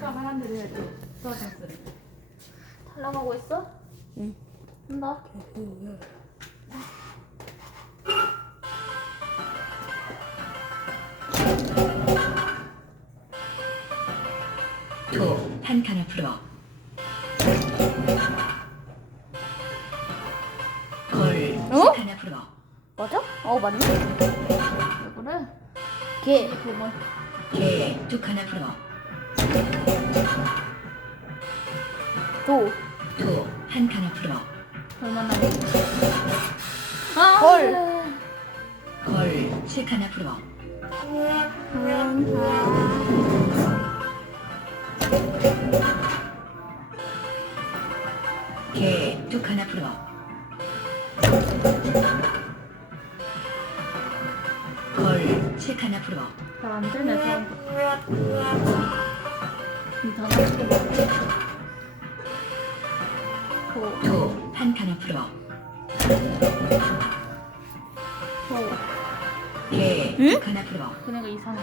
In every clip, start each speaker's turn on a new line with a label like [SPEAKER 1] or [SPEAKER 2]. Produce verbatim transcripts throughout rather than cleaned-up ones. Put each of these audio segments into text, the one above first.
[SPEAKER 1] 깜깜한 하늘을 해도 수화장 소리.
[SPEAKER 2] 달라가고 있어?
[SPEAKER 3] 응.
[SPEAKER 2] 한다.
[SPEAKER 4] 도 한 칸 앞으로. 걸
[SPEAKER 3] 어?
[SPEAKER 4] 세 칸 앞으로.
[SPEAKER 3] 맞아? 어 맞네.
[SPEAKER 2] 왜 그래?
[SPEAKER 3] 개.
[SPEAKER 2] 그만.
[SPEAKER 4] 개 두 칸 앞으로.
[SPEAKER 3] 도.
[SPEAKER 4] 도 한 칸 앞으로.
[SPEAKER 2] 얼마나. 아,
[SPEAKER 3] 헐.
[SPEAKER 4] 걸 세 칸 앞으로. 개 두 칸 앞으로. 걸 세 칸 앞으로.
[SPEAKER 2] 잘안 되네, 사람들. 이 단어. 도,
[SPEAKER 4] 도 한 칸 앞으로.
[SPEAKER 2] 도.
[SPEAKER 4] 개
[SPEAKER 3] 응?
[SPEAKER 4] 두 칸 앞으로.
[SPEAKER 2] 그네가 이상해.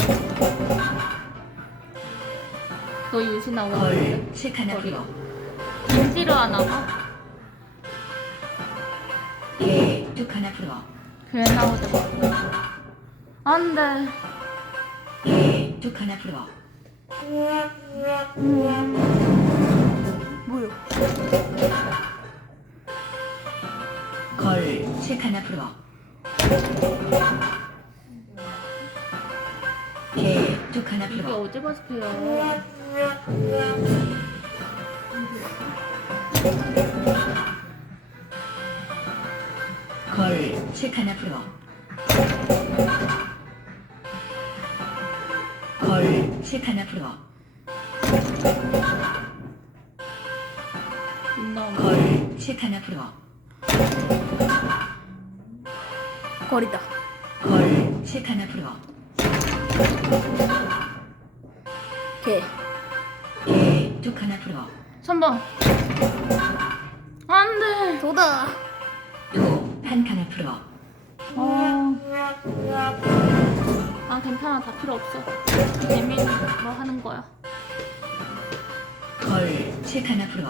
[SPEAKER 2] 너 유시 나오는데?
[SPEAKER 4] 걸 세 칸 앞으로.
[SPEAKER 2] 인지를 안 하고?
[SPEAKER 4] 개 두 칸 앞으로.
[SPEAKER 2] 걔 나오지 마. 안 돼.
[SPEAKER 4] 개 두 칸 앞으로.
[SPEAKER 3] 뭐야?
[SPEAKER 4] 걸 세 칸 앞으로. 개 두 칸
[SPEAKER 2] 이게
[SPEAKER 4] 앞으로.
[SPEAKER 2] 어디 가서 해요?
[SPEAKER 4] 걸 세 칸 앞으로. 걸 세 칸 앞으로.
[SPEAKER 2] 인나오면.
[SPEAKER 4] 걸 세 칸 앞으로.
[SPEAKER 3] 거리다.
[SPEAKER 4] 걸 세 칸 앞으로.
[SPEAKER 3] 개.
[SPEAKER 4] 개 두 칸 앞으로.
[SPEAKER 2] 삼 번. 안 돼.
[SPEAKER 3] 도다.
[SPEAKER 4] 도 한 칸 앞으로.
[SPEAKER 2] 어. 아, 괜찮아. 다 필요 없어. 재미로 하는 거야.
[SPEAKER 4] 걸 세 칸 앞으로.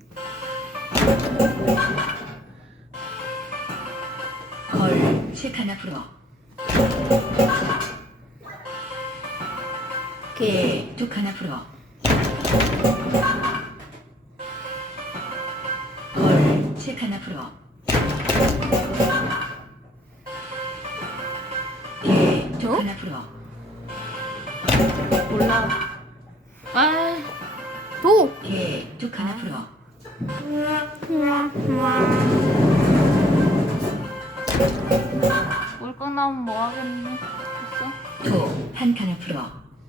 [SPEAKER 4] 걸 세 칸 앞으로. 개 두 칸 앞으로. 걸 세 칸 앞으로. 개 두 칸 앞으로.
[SPEAKER 2] 몰라. 아,
[SPEAKER 3] 도.
[SPEAKER 4] 개 두 칸 앞으로.
[SPEAKER 2] 올거 나오면 뭐 하겠니? 됐어?
[SPEAKER 4] 도 한 칸 앞으로.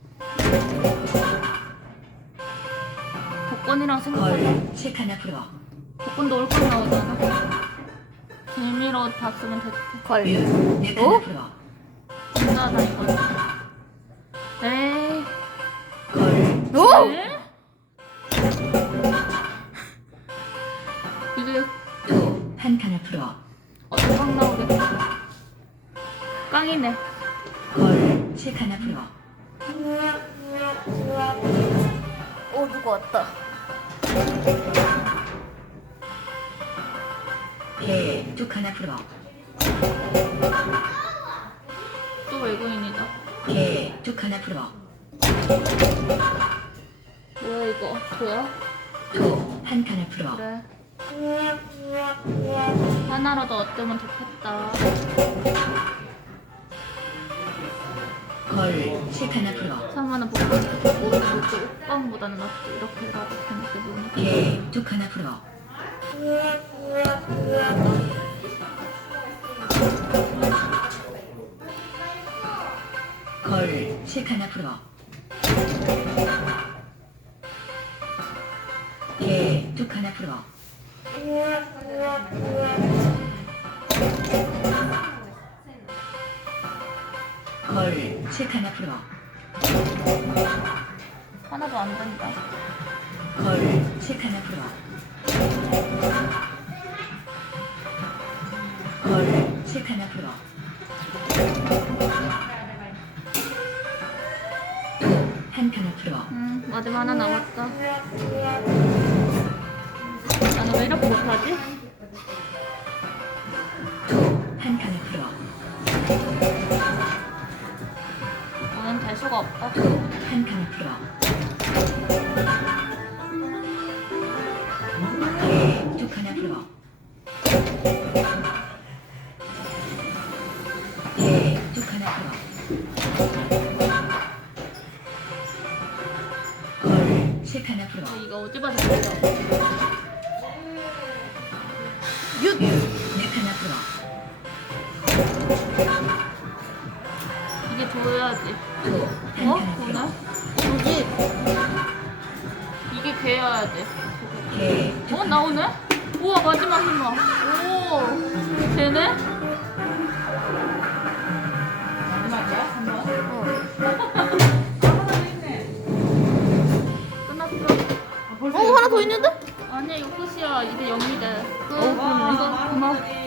[SPEAKER 2] 복권이랑 생각해.
[SPEAKER 4] 걸 세 칸 앞으로.
[SPEAKER 2] 복권도 올거 나오잖아. 재미로 봤으면 됐지.
[SPEAKER 3] 걸.
[SPEAKER 4] 네 칸
[SPEAKER 3] 어?
[SPEAKER 4] 앞으로.
[SPEAKER 2] 진짜 다 이거지. 에이.
[SPEAKER 3] 도.
[SPEAKER 2] 에? 이게
[SPEAKER 4] 도 한 칸 앞으로.
[SPEAKER 2] 어디 깡 나오겠다. 깡이네.
[SPEAKER 4] 걸 세 칸 앞으로.
[SPEAKER 3] 어 누가 왔다.
[SPEAKER 4] 개 두 칸 앞으로.
[SPEAKER 2] 또 외국인이다.
[SPEAKER 4] 개 두 칸 앞으로.
[SPEAKER 2] 뭐야 이거? 뭐야?
[SPEAKER 4] 도 한 칸 앞으로.
[SPEAKER 2] 그래. 하나라도 어쩌면 좋겠다.
[SPEAKER 4] 걸 세 칸 앞으로.
[SPEAKER 2] 삼만원 복권 모르는 거 옷방보다는 낫지. 이렇게라도 재밌게 노니까.
[SPEAKER 4] 개 두 칸 앞으로. 걸 세 칸 앞으로. 개 두 칸 앞으로. 걸 세 칸 앞으로.
[SPEAKER 2] 하나도 안 된다.
[SPEAKER 4] 걸 세 칸 앞으로. 걸 세 칸 앞으로. 도 한 칸 앞으로.
[SPEAKER 2] 음, 마지막 하나 남았다. 나는 왜 이렇게 못하지?
[SPEAKER 4] 한 칸 앞으로.
[SPEAKER 2] 너는 될 수가 없다.
[SPEAKER 4] 한 칸 앞으로. 개, 두 칸 앞으로. 개, 두 칸 앞으로. 걸, 세 칸 앞으로.
[SPEAKER 2] 어, 이거 오지마 됐어.
[SPEAKER 3] 윷.
[SPEAKER 4] 네 칸 앞으로.
[SPEAKER 2] 이게 줘야지.
[SPEAKER 4] 한
[SPEAKER 2] 어?
[SPEAKER 4] 칸 앞으로.
[SPEAKER 2] 보나?
[SPEAKER 3] 뭐지?
[SPEAKER 2] 이게 돼야 돼.
[SPEAKER 4] 개, 두
[SPEAKER 2] 어?
[SPEAKER 4] 칸
[SPEAKER 2] 나오네? 우와 마지막 희망. 오 되네?
[SPEAKER 1] 마지막이야? 한 번?
[SPEAKER 3] 어.
[SPEAKER 1] 하나 더 있네.
[SPEAKER 2] 끝났어.
[SPEAKER 1] 아, 벌써
[SPEAKER 3] 어 하나 더 있는데?
[SPEAKER 2] 아니야 이거 끝이야. 이제 영이 돼. 끝.
[SPEAKER 3] 어, 그러네.
[SPEAKER 2] 이거 고마워.